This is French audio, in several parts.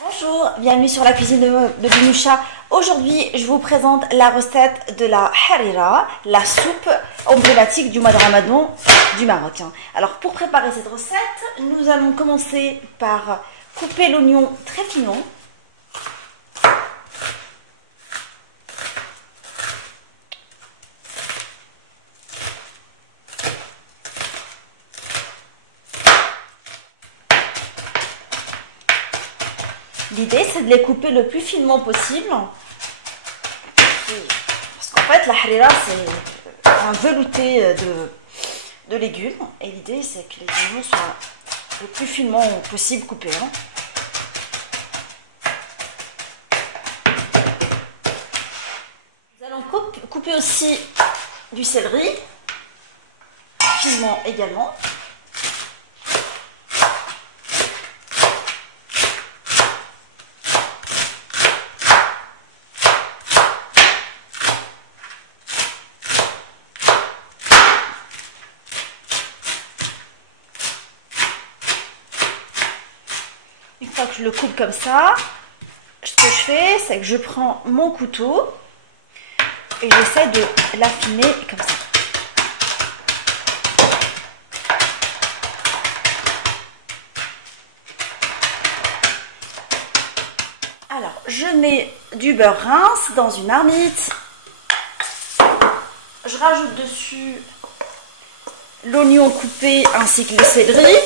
Bonjour, bienvenue sur la cuisine de Binoucha. Aujourd'hui, je vous présente la recette de la harira, la soupe emblématique du mois de Ramadan du Maroc. Alors, pour préparer cette recette, nous allons commencer par couper l'oignon très finement. L'idée, c'est de les couper le plus finement possible. Parce qu'en fait, la harira, c'est un velouté de légumes. Et l'idée, c'est que les oignons soient le plus finement possible coupés. Nous allons couper aussi du céleri, finement également. Une fois que je le coupe comme ça, ce que je fais, c'est que je prends mon couteau et j'essaie de l'affiner comme ça. Alors, je mets du beurre rince dans une marmite. Je rajoute dessus l'oignon coupé ainsi que le céleri.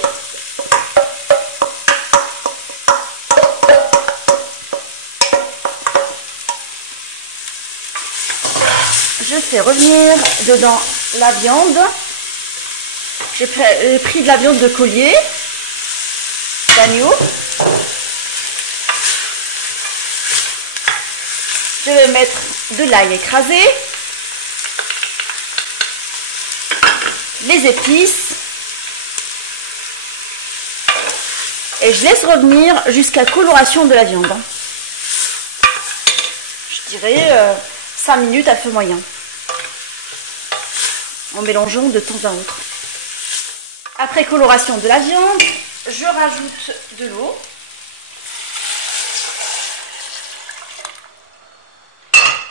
Je fais revenir dedans la viande. J'ai pris de la viande de collier, d'agneau. Je vais mettre de l'ail écrasé, les épices et je laisse revenir jusqu'à coloration de la viande. Je dirais 5 minutes à feu moyen, en mélangeant de temps à autre. Après coloration de la viande, je rajoute de l'eau.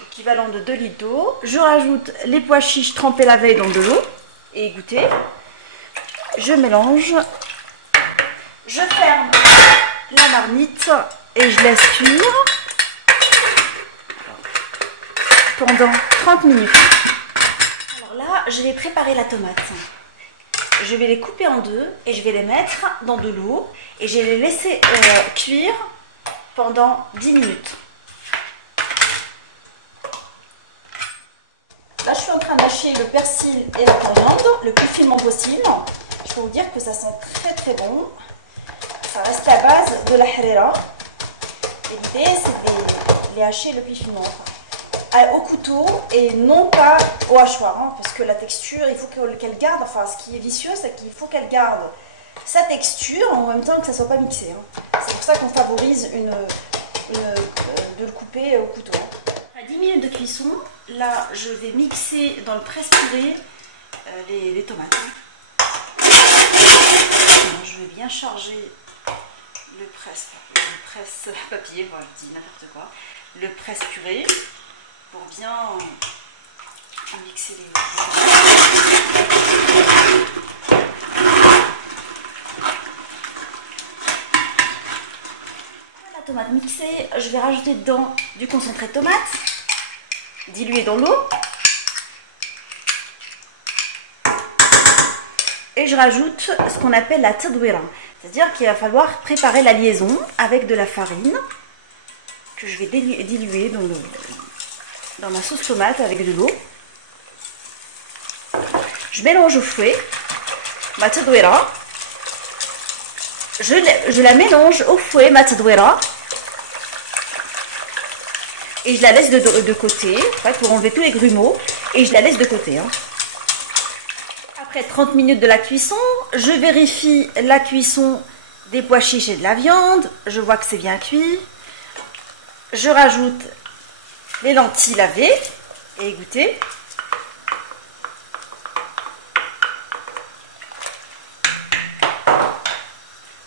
Équivalent de 2 litres d'eau. Je rajoute les pois chiches trempés la veille dans de l'eau et égoutter. Je mélange. Je ferme la marmite et je laisse cuire pendant 30 minutes. Alors là, je vais préparer la tomate. Je vais les couper en deux et je vais les mettre dans de l'eau et je vais les laisser cuire pendant 10 minutes. Là, je suis en train d'hacher le persil et la coriandre le plus finement possible. Je peux vous dire que ça sent très très bon. Ça reste la base de la harira. Et l'idée, c'est de les hacher le plus finement. Au couteau et non pas au hachoir, parce que la texture, il faut qu'elle garde, enfin ce qui est vicieux, c'est qu'il faut qu'elle garde sa texture en même temps que ça ne soit pas mixé. C'est pour ça qu'on favorise de le couper au couteau. À 10 minutes de cuisson, là je vais mixer dans le presse-purée les tomates. Je vais bien charger le presse-papier, voilà, je dis n'importe quoi, le presse-purée pour bien mixer les tomates. La tomate mixée, je vais rajouter dedans du concentré de tomate dilué dans l'eau et je rajoute ce qu'on appelle la tadwira, c'est-à-dire qu'il va falloir préparer la liaison avec de la farine que je vais diluer dans ma sauce tomate avec de l'eau. Je mélange au fouet ma tadwira, je la mélange au fouet ma tadwira et je la laisse de côté pour enlever tous les grumeaux et je la laisse de côté. Après 30 minutes de la cuisson, je vérifie la cuisson des pois chiches et de la viande. Je vois que c'est bien cuit. Je rajoute les lentilles lavées et égouttées.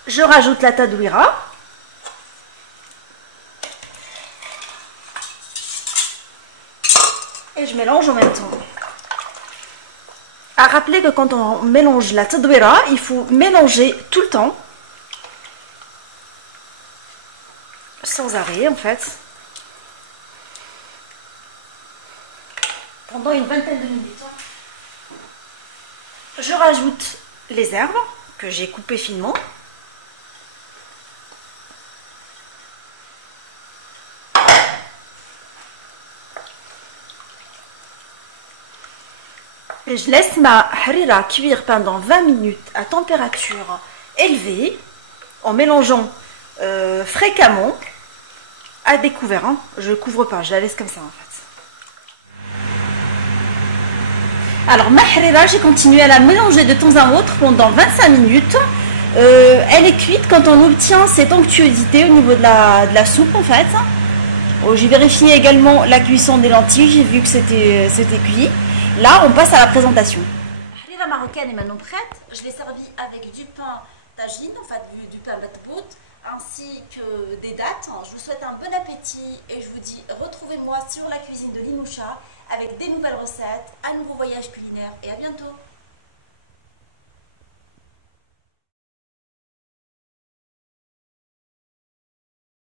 Je rajoute la tadouira Et je mélange en même temps. À rappeler que quand on mélange la tadwira, il faut mélanger tout le temps. Sans arrêt en fait. Pendant une vingtaine de minutes. Je rajoute les herbes que j'ai coupées finement. Et je laisse ma harira cuire pendant 20 minutes à température élevée en mélangeant fréquemment à découvert. Hein. Je ne couvre pas, je la laisse comme ça en fait. Alors ma harira, j'ai continué à la mélanger de temps à autre pendant 25 minutes. Elle est cuite quand on obtient cette onctuosité au niveau de la soupe en fait. J'ai vérifié également la cuisson des lentilles, j'ai vu que c'était cuit. Là, on passe à la présentation. La harira marocaine est maintenant prête. Je l'ai servie avec du pain tagine, en fait du pain matbout, ainsi que des dattes. Je vous souhaite un bon appétit et je vous dis retrouvez-moi sur la cuisine de Linoucha avec des nouvelles recettes, un nouveau voyage culinaire et à bientôt.